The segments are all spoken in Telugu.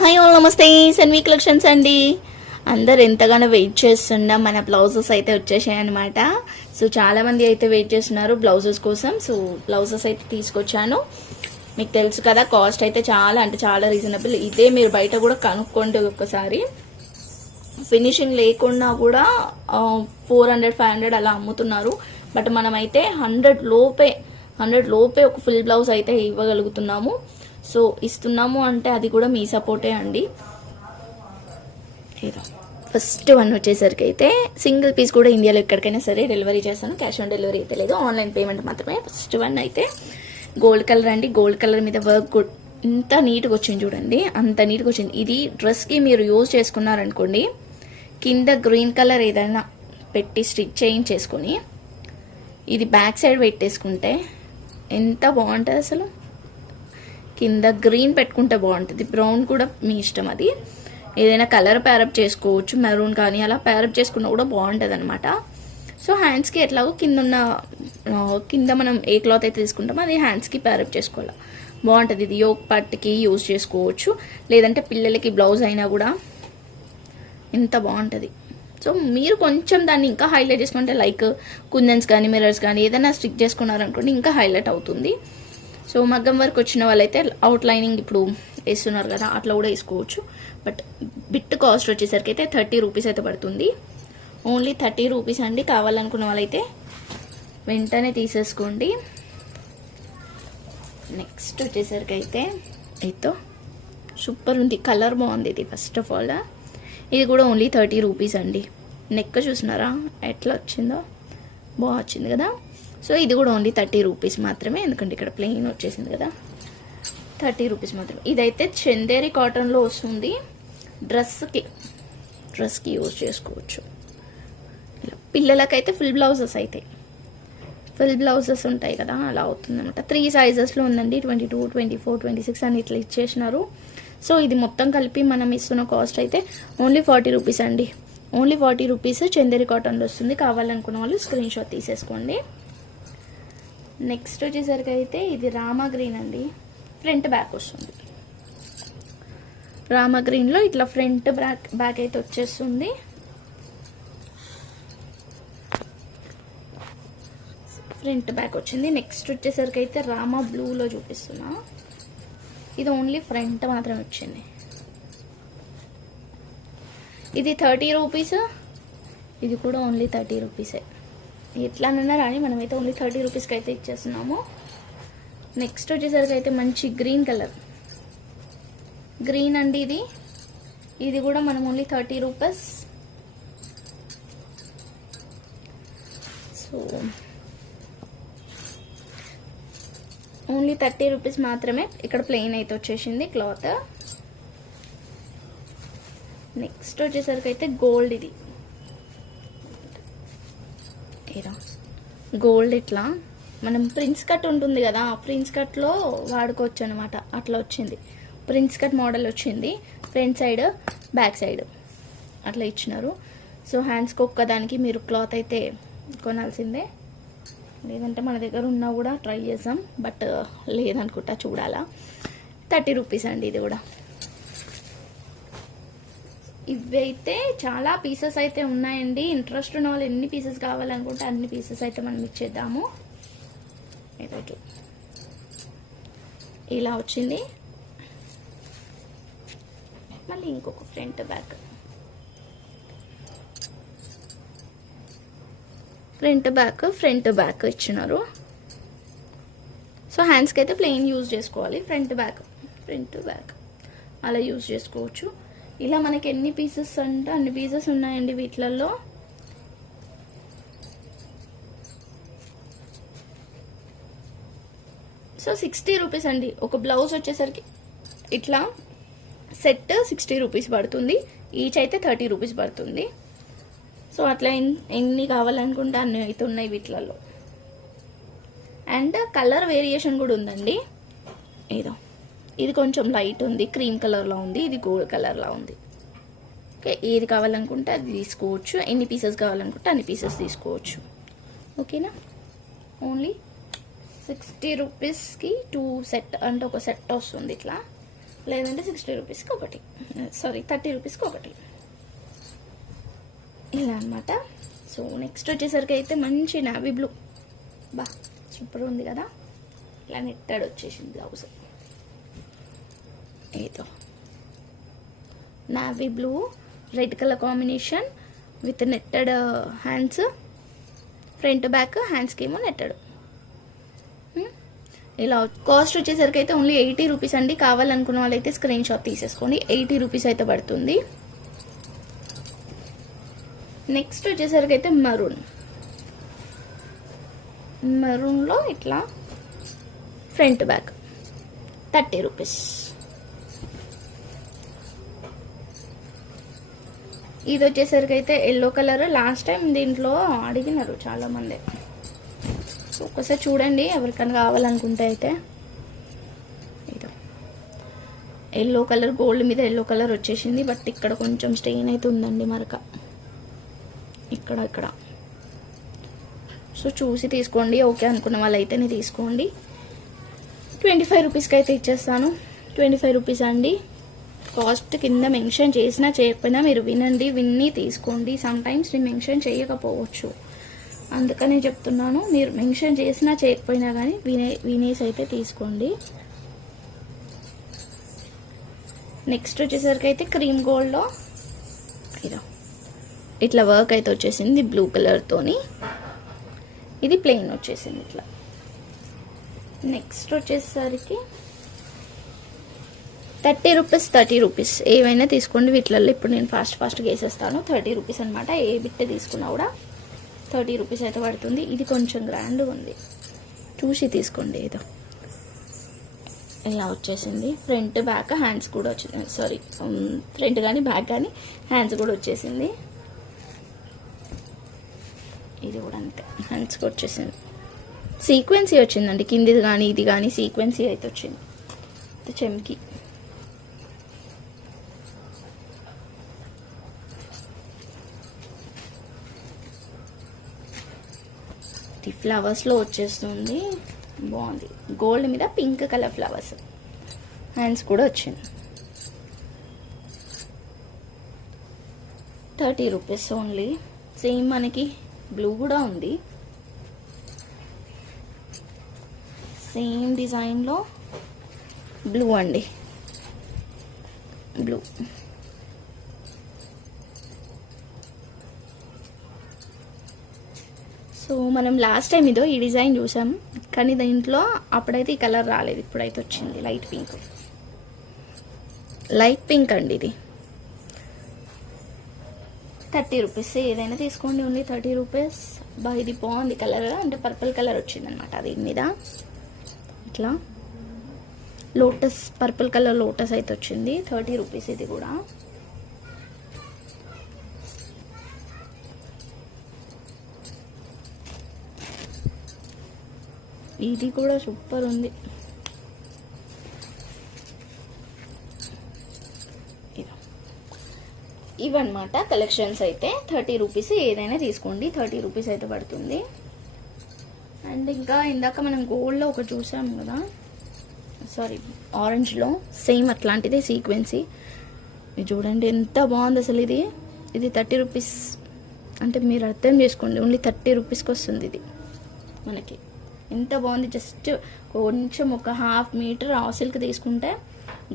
హాయ్ ఆల్ నమస్తే సన్వి కలెక్షన్స్ అండి. అందరు ఎంతగానో వెయిట్ చేస్తున్నా మన బ్లౌజెస్ అయితే వచ్చేసాయి అనమాట. సో చాలామంది అయితే వెయిట్ చేస్తున్నారు బ్లౌజెస్ కోసం. సో బ్లౌజెస్ అయితే తీసుకొచ్చాను. మీకు తెలుసు కదా, కాస్ట్ అయితే చాలా రీజనబుల్. ఇదే మీరు బయట కూడా కనుక్కోండి ఒకసారి. ఫినిషింగ్ లేకుండా కూడా 400-500 అలా అమ్ముతున్నారు. బట్ మనమైతే 100 లోపే ఒక ఫుల్ బ్లౌజ్ అయితే ఇవ్వగలుగుతున్నాము. సో ఇస్తున్నాము అంటే అది కూడా మీ సపోర్టే అండి. ఫస్ట్ వన్ వచ్చేసరికి అయితే సింగిల్ పీస్ కూడా ఇండియాలో ఎక్కడికైనా సరే డెలివరీ చేస్తాను. క్యాష్ ఆన్ డెలివరీ అయితే లేదు, ఆన్లైన్ పేమెంట్ మాత్రమే. ఫస్ట్ వన్ అయితే గోల్డ్ కలర్ అండి. గోల్డ్ కలర్ మీద వర్క్ ఇంత నీట్గా వచ్చింది చూడండి, అంత నీట్గా వచ్చింది. ఇది డ్రెస్కి మీరు యూజ్ చేసుకున్నారనుకోండి, కింద గ్రీన్ కలర్ ఏదైనా పెట్టి స్టిచ్ చేయించేసుకొని ఇది బ్యాక్ సైడ్ పెట్టేసుకుంటే ఎంత బాగుంటుంది అసలు. కింద గ్రీన్ పెట్టుకుంటే బాగుంటుంది, బ్రౌన్ కూడా మీ ఇష్టం. అది ఏదైనా కలర్ ప్యారప్ చేసుకోవచ్చు, మెరూన్ కానీ అలా ప్యారప్ చేసుకున్నా కూడా బాగుంటుంది అనమాట. సో హ్యాండ్స్కి ఎట్లాగో కింద మనం ఏ క్లాత్ అయితే తీసుకుంటామో అది హ్యాండ్స్కి ప్యారప్ చేసుకోవాలి, బాగుంటుంది. ఇది యోక్ పట్టుకి యూజ్ చేసుకోవచ్చు, లేదంటే పిల్లలకి బ్లౌజ్ అయినా కూడా ఎంత బాగుంటుంది. సో మీరు కొంచెం దాన్ని ఇంకా హైలైట్ చేసుకుంటే, లైక్ కుందన్స్ కానీ మిర్రర్స్ కానీ ఏదైనా స్టిక్ చేసుకున్నారనుకోండి ఇంకా హైలైట్ అవుతుంది. సో మగ్గం వర్క్ వచ్చిన వాళ్ళైతే అవుట్ లైనింగ్ ఇప్పుడు వేస్తున్నారు కదా, అట్లా కూడా వేసుకోవచ్చు. బట్ బిట్ కాస్ట్ వచ్చేసరికి అయితే 30 రూపీస్ అయితే పడుతుంది. ఓన్లీ 30 రూపీస్ అండి. కావాలనుకున్న వాళ్ళైతే వెంటనే తీసేసుకోండి. నెక్స్ట్ వచ్చేసరికి అయితే ఇదో సూపర్ ఉంది, కలర్ బాగుంది ఇది. ఫస్ట్ ఆఫ్ ఆల్ ఇది కూడా ఓన్లీ 30 రూపీస్ అండి. నెక్ చూసినారా ఎట్లా వచ్చిందో, బాగా వచ్చింది కదా. సో ఇది కూడా ఓన్లీ 30 రూపీస్ మాత్రమే, ఎందుకంటే ఇక్కడ ప్లెయిన్ వచ్చేసింది కదా. 30 రూపీస్ మాత్రమే. ఇదైతే చందేరి కాటన్లో వస్తుంది. డ్రెస్కి యూజ్ చేసుకోవచ్చు. ఇలా పిల్లలకైతే ఫుల్ బ్లౌజెస్ ఉంటాయి కదా, అలా అవుతుంది అనమాట. 3 సైజెస్లో ఉందండి, 22, 24, 26 అని ఇట్లా ఇచ్చేసినారు. సో ఇది మొత్తం కలిపి మనం ఇస్తున్న కాస్ట్ అయితే ఓన్లీ 40 రూపీస్ అండి. ఓన్లీ 40 రూపీస్ చందేరి కాటన్లో వస్తుంది. కావాలనుకున్న వాళ్ళు స్క్రీన్ షాట్ తీసేసుకోండి. నెక్స్ట్ వచ్చేసరికి అయితే ఇది రామా గ్రీన్ అండి. ఫ్రంట్ బ్యాక్ వస్తుంది. రామా గ్రీన్లో ఇట్లా ఫ్రంట్ బ్యాక్ అయితే వచ్చేస్తుంది. ఫ్రంట్ బ్యాక్ వచ్చింది. నెక్స్ట్ వచ్చేసరికి అయితే రామా బ్లూలో చూపిస్తున్నా. ఇది ఓన్లీ ఫ్రంట్ మాత్రమే వచ్చింది. ఇది 30 రూపీస్. ఇది కూడా ఓన్లీ 30 రూపీసే. ఎట్లానన్నా రాని మనమైతే ఓన్లీ 30 రూపీస్కి అయితే ఇచ్చేస్తున్నాము. నెక్స్ట్ వచ్చేసరికి అయితే మంచి గ్రీన్ కలర్, గ్రీన్ అండి. ఇది కూడా మనం only 30 rupees. So only 30 rupees మాత్రమే. ఇక్కడ ప్లెయిన్ అయితే వచ్చేసింది క్లాత్. నెక్స్ట్ వచ్చేసరికి అయితే గోల్డ్. ఇది గోల్డ్ ఇట్లా మనం ప్రిన్స్ కట్ ఉంటుంది కదా, ప్రిన్స్ కట్లో వాడుకోవచ్చు అనమాట. అట్లా వచ్చింది, ప్రిన్స్ కట్ మోడల్ వచ్చింది. ఫ్రంట్ సైడ్ బ్యాక్ సైడ్ అట్లా ఇచ్చినారు. సో హ్యాండ్స్కి ఒక్కదానికి మీరు క్లాత్ అయితే కొనాల్సిందే, లేదంటే మన దగ్గర ఉన్నా కూడా ట్రై చేద్దాం. బట్ లేదనుకుంటా, చూడాలా. 30 రూపీస్ అండి ఇది కూడా. ఇవైతే చాలా పీసెస్ అయితే ఉన్నాయండి. ఇంట్రెస్ట్ ఉన్న వాళ్ళు ఎన్ని పీసెస్ కావాలనుకుంటే అన్ని పీసెస్ అయితే మనం ఇచ్చేద్దాము. ఇదైతే ఇలా వచ్చింది. మళ్ళీ ఇంకొక ఫ్రంట్ బ్యాక్ ఇచ్చినారు. సో హ్యాండ్స్కి అయితే ప్లెయిన్ యూజ్ చేసుకోవాలి. ఫ్రంట్ బ్యాక్ అలా యూజ్ చేసుకోవచ్చు. ఇలా మనకి ఎన్ని పీసెస్ అంటే అన్ని పీసెస్ ఉన్నాయండి వీటిలలో. సో 60 రూపీస్ అండి. ఒక బ్లౌజ్ వచ్చేసరికి ఇట్లా సెట్ 60 రూపీస్ పడుతుంది. ఈచ్ అయితే 30 రూపీస్ పడుతుంది. సో అట్లా ఎన్ని కావాలనుకుంటే అన్ని అయితే ఉన్నాయి వీటిలలో. అండ్ కలర్ వేరియేషన్ కూడా ఉందండి. ఇది కొంచెం లైట్ ఉంది, క్రీమ్ కలర్లో ఉంది. ఇది గోల్డ్ కలర్లో ఉంది. ఓకే, ఏది కావాలనుకుంటే అది తీసుకోవచ్చు. ఎన్ని పీసెస్ కావాలనుకుంటే అన్ని పీసెస్ తీసుకోవచ్చు. ఓకేనా. ఓన్లీ 60 రూపీస్కి 2 సెట్ అంటే ఒక సెట్ వస్తుంది ఇట్లా. లేదంటే 60 రూపీస్కి ఒకటి, సారీ 30 రూపీస్కి ఒకటి, ఇలా అనమాట. సో నెక్స్ట్ వచ్చేసరికి అయితే మంచి నావీ బ్లూ, బా సూపర్ ఉంది కదా. ఇలా నెట్టెడ్ వచ్చేసింది బ్లౌజ్, ఏదో navy blue red colour combination with netted hands, front back హ్యాండ్స్కి ఏమో నెట్టెడ్. ఇలా కాస్ట్ వచ్చేసరికి అయితే ఓన్లీ 80 రూపీస్ అండి. కావాలనుకున్న వాళ్ళైతే స్క్రీన్ షాట్ తీసేసుకోండి, 80 రూపీస్ అయితే పడుతుంది. నెక్స్ట్ వచ్చేసరికి అయితే మరూన్లో ఇట్లా ఫ్రంట్ బ్యాక్ 30 రూపీస్. ఇది వచ్చేసరికి అయితే ఎల్లో కలర్. లాస్ట్ టైం దీంట్లో అడిగినారు చాలామంది, ఒకసారి చూడండి ఎవరికైనా కావాలనుకుంటే. అయితే ఇదో ఎల్లో కలర్, గోల్డ్ మీద ఎల్లో కలర్ వచ్చేసింది, బట్ ఇక్కడ కొంచెం స్టెయిన్ అయితే ఉందండి మరక ఇక్కడ. సో చూసి తీసుకోండి, ఓకే అనుకున్న వాళ్ళైతేనే తీసుకోండి. 25 రూపీస్కి అయితే ఇచ్చేస్తాను. 25 రూపీస్ అండి. కాస్ట్ కింద మెన్షన్ చేసినా చేయకపోయినా మీరు విని తీసుకోండి. సమ్ టైమ్స్ నేను మెన్షన్ చేయకపోవచ్చు, అందుకనే చెప్తున్నాను. మీరు మెన్షన్ చేసినా చేయకపోయినా కానీ వినేసి అయితే తీసుకోండి. నెక్స్ట్ వచ్చేసరికి అయితే క్రీమ్ గోల్డ్లో ఇట్లా వర్క్ అయితే వచ్చేసింది బ్లూ కలర్తోని. ఇది ప్లెయిన్ వచ్చేసింది ఇట్లా. నెక్స్ట్ వచ్చేసరికి 30 రూపీస్ ఏవైనా తీసుకోండి వీటిలలో. ఇప్పుడు నేను ఫాస్ట్గా వేసేస్తాను. 30 రూపీస్ అనమాట. ఏ బిట్ తీసుకున్నా కూడా 30 రూపీస్ అయితే పడుతుంది. ఇది కొంచెం గ్రాండ్గా ఉంది, చూసి తీసుకోండి. ఏదో ఇలా వచ్చేసింది. ఫ్రంట్ బ్యాక్ హ్యాండ్స్ కూడా వచ్చింది, సారీ ఫ్రంట్ కానీ బ్యాక్ కానీ హ్యాండ్స్ కూడా వచ్చేసింది. ఇది కూడా అంతే, హ్యాండ్స్ కూడా వచ్చేసింది. సీక్వెన్సీ వచ్చిందండి కిందిది కానీ ఇది కానీ సీక్వెన్సీ అయితే వచ్చింది. చెమ్కి ఫ్లవర్స్లో వచ్చేస్తుంది, బాగుంది. గోల్డ్ మీద పింక్ కలర్ ఫ్లవర్స్, హ్యాండ్స్ కూడా వచ్చింది. 30 రూపీస్ ఓన్లీ. సేమ్ మనకి బ్లూ కూడా ఉంది, సేమ్ డిజైన్లో బ్లూ అండి, బ్లూ. సో మనం లాస్ట్ టైం ఈ డిజైన్ చూసాం, కానీ దీంట్లో అప్పుడైతే ఈ కలర్ రాలేదు, ఇప్పుడైతే వచ్చింది లైట్ పింక్ అండి. ఇది 30 రూపీస్. ఏదైనా తీసుకోండి, ఓన్లీ 30 రూపీస్. బా ఇది బాగుంది కలర్, అంటే పర్పుల్ కలర్ వచ్చిందనమాట దీని మీద. ఇట్లా లోటస్, పర్పుల్ కలర్ లోటస్ అయితే వచ్చింది. 30 రూపీస్ ఇది కూడా. ఇది కూడా సూపర్ ఉంది. ఇవన్నమాట కలెక్షన్స్ అయితే. 30 రూపీస్ ఏదైనా తీసుకోండి, 30 రూపీస్ అయితే పడుతుంది. అండ్ ఇంకా ఇందాక మనం గోల్డ్లో ఒకటి చూసాం కదా, సారీ ఆరెంజ్లో, సేమ్ అట్లాంటిదే సీక్వెన్సీ. ఇది చూడండి ఎంత బాగుంది అసలు. ఇది 30 రూపీస్ అంటే మీరు అర్థం చేసుకోండి, ఓన్లీ 30 రూపీస్కి వస్తుంది ఇది మనకి. ఎంత బాగుంది. జస్ట్ కొంచెం ఒక 1/2 మీటర్ రా సిల్క్ తీసుకుంటే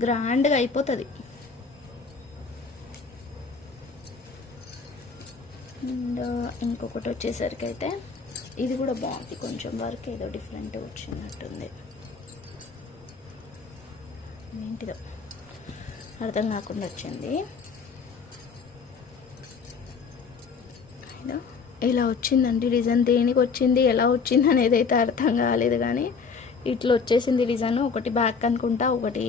గ్రాండ్గా అయిపోతుంది. అండ్ ఇంకొకటి వచ్చేసరికి అయితే ఇది కూడా బాగుంది, కొంచెం వర్క్ ఏదో డిఫరెంట్ వచ్చినట్టుంది. ఏంటిదో అర్థం కాకుండా వచ్చింది. ఇలా వచ్చిందండి డిజైన్. దేనికి వచ్చింది, ఎలా వచ్చింది అనేది అయితే అర్థం కాలేదు, కానీ ఇట్లా వచ్చేసింది డిజైన్. ఒకటి బ్యాక్ అనుకుంటా, ఒకటి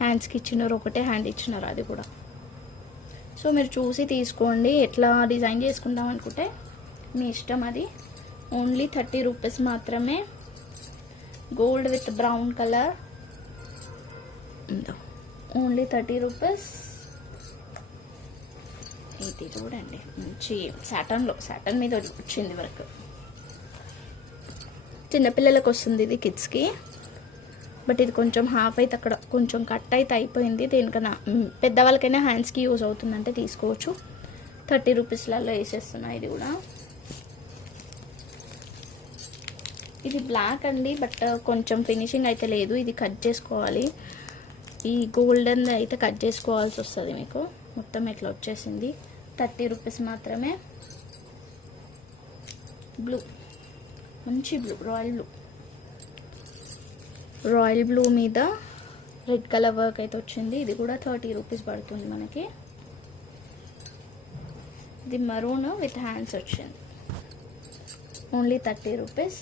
హ్యాండ్స్కి ఇచ్చినారు, ఒకటే హ్యాండ్ ఇచ్చినారు, అది కూడా. సో మీరు చూసి తీసుకోండి. ఎట్లా డిజైన్ చేసుకుందాం అనుకుంటే మీ ఇష్టం అది. ఓన్లీ 30 రూపీస్ మాత్రమే. Gold with brown colour, only 30 rupees. ఇది చూడండి మంచి సాటన్ మీద వచ్చింది వర్క్. చిన్నపిల్లలకు వస్తుంది ఇది, కిడ్స్కి. బట్ ఇది కొంచెం హాఫ్ అయితే అక్కడ కొంచెం కట్ అయితే అయిపోయింది. దేనికన్నా పెద్దవాళ్ళకైనా హ్యాండ్స్కి యూజ్ అవుతుందంటే తీసుకోవచ్చు. 30 రూపీస్లలో వేసేస్తున్నా. ఇది కూడా ఇది బ్లాక్ అండి, బట్ కొంచెం ఫినిషింగ్ అయితే లేదు. ఇది కట్ చేసుకోవాలి. ఈ గోల్డెన్ అయితే కట్ చేసుకోవాల్సి వస్తుంది మీకు. మొత్తం ఇట్లా వచ్చేసింది. 30 రూపీస్ మాత్రమే. బ్లూ, మంచి బ్లూ, రాయల్ బ్లూ మీద రెడ్ కలర్ వర్క్ అయితే వచ్చింది. ఇది కూడా 30 రూపీస్ పడుతుంది మనకి. ఇది మరూన్ విత్ హ్యాండ్స్ వచ్చింది, ఓన్లీ 30 రూపీస్.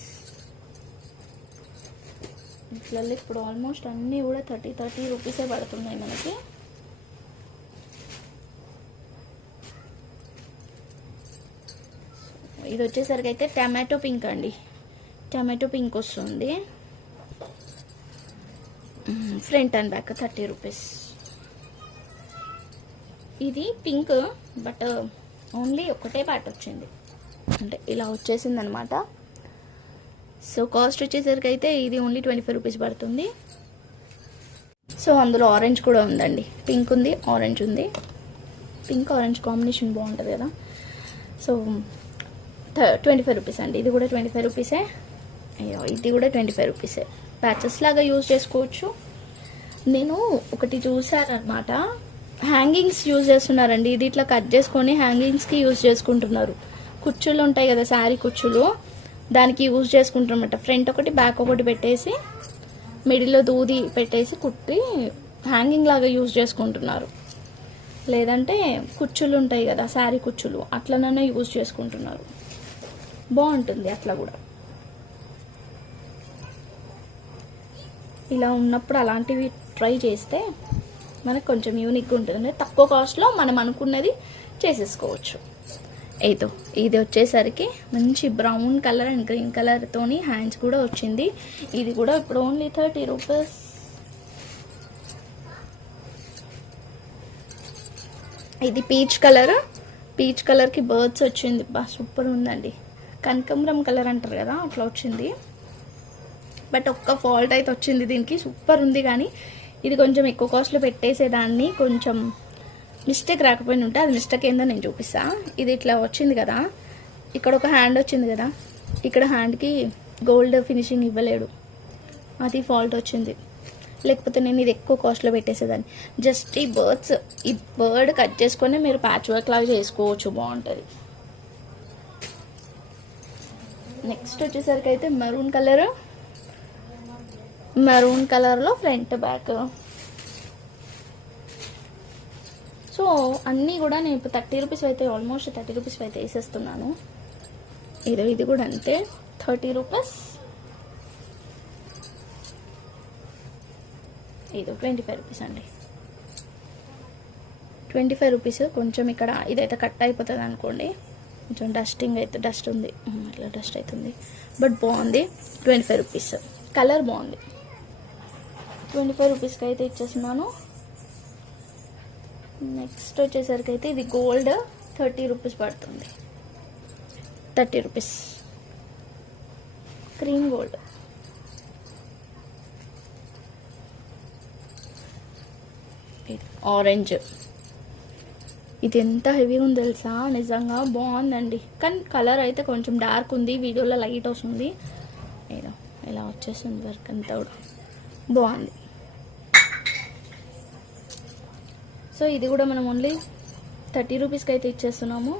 ఇట్లా ఇప్పుడు ఆల్మోస్ట్ అన్నీ కూడా 30 రూపీసే పడుతున్నాయి మనకి. ఇది వచ్చేసరికి అయితే టమాటో పింక్ అండి. టమాటో పింక్ వస్తుంది. Front and back 30 rupees. ఇది పింక్, బట్ ఓన్లీ ఒకటే ప్యాట్ వచ్చింది, అంటే ఇలా వచ్చేసింది అనమాట. సో కాస్ట్ వచ్చేసరికి అయితే ఇది ఓన్లీ 25 రూపీస్ పడుతుంది. సో అందులో ఆరెంజ్ కూడా ఉందండి. పింక్ ఉంది, ఆరెంజ్ ఉంది. పింక్ ఆరెంజ్ కాంబినేషన్ బాగుంటుంది కదా. సో 25 రూపీస్ అండి. ఇది కూడా 25 రూపీసే. అయ్యో, ఇది కూడా 25 రూపీసే. ప్యాచెస్ లాగా యూజ్ చేసుకోవచ్చు. నేను ఒకటి చూసానమాట, హ్యాంగింగ్స్ యూజ్ చేస్తున్నారండి. ఇది ఇట్లా కట్ చేసుకొని హ్యాంగింగ్స్కి యూజ్ చేసుకుంటున్నారు. కుచ్చులు ఉంటాయి కదా, శారీ కుచ్చులు, దానికి యూజ్ చేసుకుంటారన్నమాట. ఫ్రంట్ ఒకటి బ్యాక్ ఒకటి పెట్టేసి మిడిల్లో దూది పెట్టేసి కుట్టి హ్యాంగింగ్ లాగా యూజ్ చేసుకుంటున్నారు. లేదంటే కుచ్చులు ఉంటాయి కదా, శారీ కుచ్చులు, అట్లనైనా యూజ్ చేసుకుంటున్నారు. బాగుంటుంది అట్లా కూడా. ఇలా ఉన్నప్పుడు అలాంటివి ట్రై చేస్తే మనకు కొంచెం యూనిక్గా ఉంటుంది. తక్కువ కాస్ట్లో మనం అనుకున్నది చేసేసుకోవచ్చు. ఏదో ఇది వచ్చేసరికి మంచి బ్రౌన్ కలర్ అండ్ గ్రీన్ కలర్తోని హ్యాండ్స్ కూడా వచ్చింది. ఇది కూడా ఇప్పుడు ఓన్లీ 30 రూపీస్. ఇది పీచ్ కలర్కి బర్డ్స్ వచ్చింది. బా సూపర్ ఉందండి. కనకంబరం కలర్ అంటారు కదా, అట్లా వచ్చింది. బట్ ఒక్క ఫాల్ట్ అయితే వచ్చింది దీనికి. సూపర్ ఉంది, కానీ ఇది కొంచెం ఎక్కువ కాస్ట్లో పెట్టేసేదాన్ని. కొంచెం మిస్టేక్ రాకపోయినా ఉంటే అది మిస్టేక్ ఏందో నేను చూపిస్తా. ఇది ఇట్లా వచ్చింది కదా, ఇక్కడ ఒక హ్యాండ్ వచ్చింది కదా, ఇక్కడ హ్యాండ్కి గోల్డ్ ఫినిషింగ్ ఇవ్వలేడు, అది ఫాల్ట్ వచ్చింది. లేకపోతే నేను ఇది ఎక్కువ కాస్ట్లో పెట్టేసేదాన్ని. జస్ట్ ఈ బర్డ్ కట్ చేసుకొని మీరు ప్యాచ్ వర్క్ లాగా చేసుకోవచ్చు, బాగుంటుంది. నెక్స్ట్ వచ్చేసరికి అయితే మెరూన్ కలర్లో ఫ్రంట్ బ్యాక్. సో అన్నీ కూడా నేను ఇప్పుడు 30 రూపీస్ అయితే ఆల్మోస్ట్ 30 రూపీస్ అయితే వేసేస్తున్నాను. ఇది కూడా అంతే 30 రూపీస్. ఇది 25 రూపీస్ అండి. 25 రూపీస్. కొంచెం ఇక్కడ ఇదైతే కట్ అయిపోతుంది అనుకోండి, కొంచెం డస్ట్ ఉంది, ఇట్లా డస్ట్ అవుతుంది, బట్ బాగుంది. 25 రూపీస్. కలర్ బాగుంది. 25 రూపీస్కి అయితే ఇచ్చేస్తున్నాను. నెక్స్ట్ వచ్చేసరికి అయితే ఇది గోల్డ్ 30 రూపీస్ పడుతుంది. 30 రూపీస్. Cream gold. ఆరెంజ్. ఇది ఎంత హెవీ ఉంది తెలుసా, నిజంగా బాగుందండి. కానీ కలర్ అయితే కొంచెం డార్క్ ఉంది, వీడియోలో లైట్ వస్తుంది. ఏదో ఇలా వచ్చేస్తుంది వర్క్ అంతా కూడా బాగుంది. సో ఇది కూడా మనం ఓన్లీ 30 రూపీస్కి అయితే ఇచ్చేస్తున్నాము.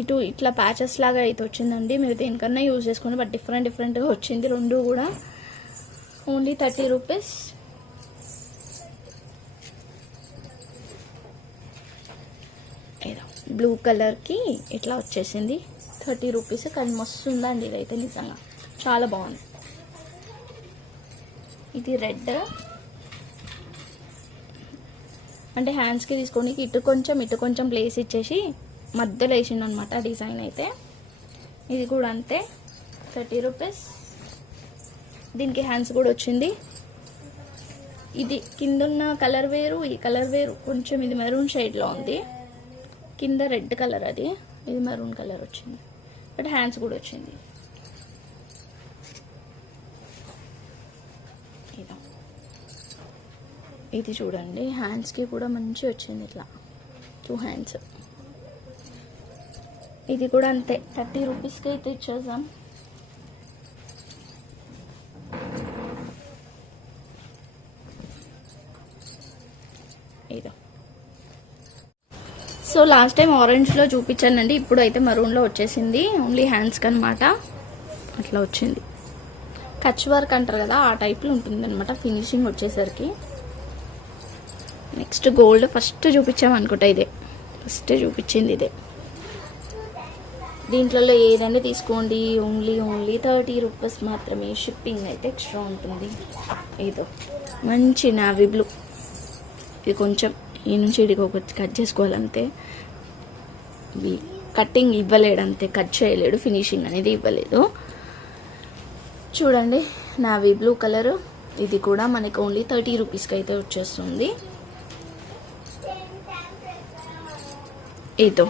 ఇటు ఇట్లా ప్యాచెస్ లాగా అయితే వచ్చిందండి. మీరు దేనికన్నా యూజ్ చేసుకోండి, బట్ డిఫరెంట్గా వచ్చింది. రెండు కూడా ఓన్లీ 30 రూపీస్. బ్లూ కలర్కి ఇట్లా వచ్చేసింది 30 రూపీస్. కానీ మస్తు ఉందండి ఇదైతే, నిజంగా చాలా బాగుంది. ఇది రెడ్, అంటే హ్యాండ్స్కి తీసుకొని ఇటు కొంచెం ప్లేస్ ఇచ్చేసి మధ్యలో వేసిండు అనమాట డిజైన్ అయితే. ఇది కూడా అంతే 30 రూపీస్. దీనికి హ్యాండ్స్ కూడా వచ్చింది. ఇది కిందున్న కలర్ వేరు, ఈ కలర్ వేరు. కొంచెం ఇది మెరూన్ షేడ్లో ఉంది, కింద రెడ్ కలర్, అది ఇది మెరూన్ కలర్ వచ్చింది. బట్ హ్యాండ్స్ కూడా వచ్చింది. ఇది చూడండి, హ్యాండ్స్కి కూడా మంచి వచ్చింది, ఇట్లా 2 హ్యాండ్స్. ఇది కూడా అంతే, 30 రూపీస్కి అయితే ఇచ్చేద్దాం. ఇదో. సో లాస్ట్ టైం ఆరెంజ్లో చూపించానండి, ఇప్పుడు అయితే మరూన్లో వచ్చేసింది. ఓన్లీ హ్యాండ్స్కి అనమాట. అట్లా వచ్చింది, కచ్ వర్క్ అంటారు కదా, ఆ టైప్లో ఉంటుంది అనమాట ఫినిషింగ్ వచ్చేసరికి. నెక్స్ట్ గోల్డ్ ఫస్ట్ చూపించామనుకుంటా, ఇదే ఫస్ట్ చూపించింది ఇదే. దీంట్లో ఏదైనా తీసుకోండి, ఓన్లీ 30 రూపీస్ మాత్రమే. షిప్పింగ్ అయితే ఎక్స్ట్రా ఉంటుంది. ఏదో మంచి నావీ బ్లూ, ఇది కొంచెం ఈ నుంచి ఇడికి ఒకటి కట్ చేసుకోవాలంతే. కట్టింగ్ ఇవ్వలేడు అంతే, కట్ చేయలేడు, ఫినిషింగ్ అనేది ఇవ్వలేదు. చూడండి, నావీ బ్లూ కలర్. ఇది కూడా మనకి ఓన్లీ 30 రూపీస్కి అయితే వచ్చేస్తుంది. ఇదో,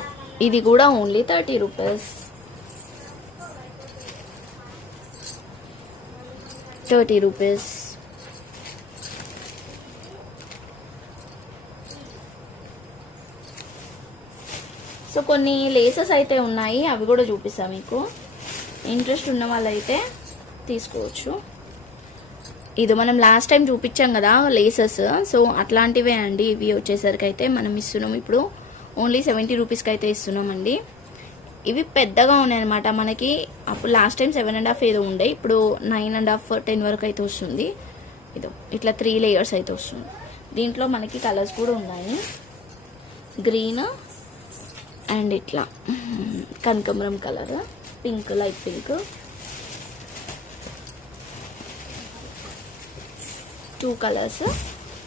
ఇది కూడా ఓన్లీ 30 రూపీస్. 30 రూపీస్. సో కొన్ని లేసెస్ అయితే ఉన్నాయి, అవి కూడా చూపిస్తాను మీకు. ఇంట్రెస్ట్ ఉన్న వాళ్ళైతే తీసుకోవచ్చు. ఇది మనం లాస్ట్ టైం చూపించాం కదా లేసెస్, సో అట్లాంటివే అండి. ఇవి వచ్చేసరికి అయితే మనం ఇస్తున్నాం ఇప్పుడు ఓన్లీ 70 రూపీస్కి అయితే ఇస్తున్నామండి. ఇవి పెద్దగా ఉన్నాయి అనమాట మనకి. అప్పుడు లాస్ట్ టైం 7.5 ఏదో ఉండే, ఇప్పుడు 9.5 10 వరకు అయితే వస్తుంది. ఇదో ఇట్లా 3 లేయర్స్ అయితే వస్తుంది. దీంట్లో మనకి కలర్స్ కూడా ఉన్నాయి, గ్రీన్ అండ్ ఇట్లా కనకాంబరం colour, pink, light pink, 2 colours.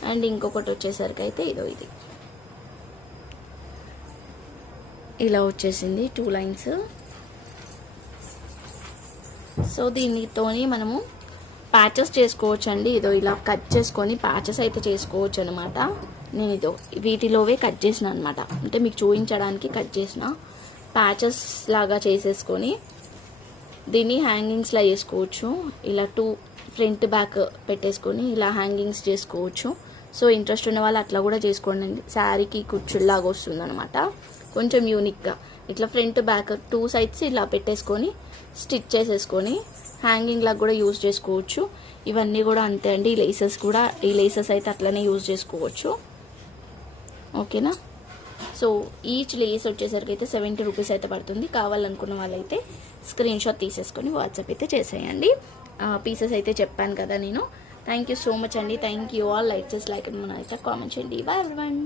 And ఇంకొకటి వచ్చేసరికి అయితే ఇదో ఇది ఇలా వచ్చేసింది, 2 లైన్స్. సో దీనితోని మనము ప్యాచెస్ చేసుకోవచ్చు అండి. ఇదో ఇలా కట్ చేసుకొని ప్యాచెస్ అయితే చేసుకోవచ్చు అనమాట. నేను ఇదో వీటిలోవే కట్ చేసిన అనమాట, అంటే మీకు చూపించడానికి కట్ చేసిన. ప్యాచెస్ లాగా చేసేసుకొని దీన్ని హ్యాంగింగ్స్లా చేసుకోవచ్చు. ఇలా 2 ఫ్రంట్ బ్యాక్ పెట్టేసుకొని ఇలా హ్యాంగింగ్స్ చేసుకోవచ్చు. సో ఇంట్రెస్ట్ ఉన్న వాళ్ళు అట్లా కూడా చేసుకోండి. శారీకి కుచ్చుల్లాగా వస్తుంది అనమాట, కొంచెం యూనిక్గా. ఇట్లా ఫ్రంట్ బ్యాక్ 2 సైడ్స్ ఇలా పెట్టేసుకొని స్టిచ్ చేసేసుకొని హ్యాంగింగ్ లాగా కూడా యూజ్ చేసుకోవచ్చు. ఇవన్నీ కూడా అంతే అండి. ఈ లేసెస్ అయితే అట్లనే యూజ్ చేసుకోవచ్చు. ఓకేనా. సో ఈచ్ లేస్ వచ్చేసరికి అయితే 70 రూపీస్ అయితే పడుతుంది. కావాలనుకున్న వాళ్ళైతే స్క్రీన్ షాట్ తీసేసుకొని వాట్సాప్ అయితే చేసేయండి. పీసెస్ అయితే చెప్పాను కదా నేను. థ్యాంక్ యూ సో మచ్ అండి. Thank you all. లైక్ చేసి లైక్ అని అయితే కామెంట్ చేయండి. Bye everyone.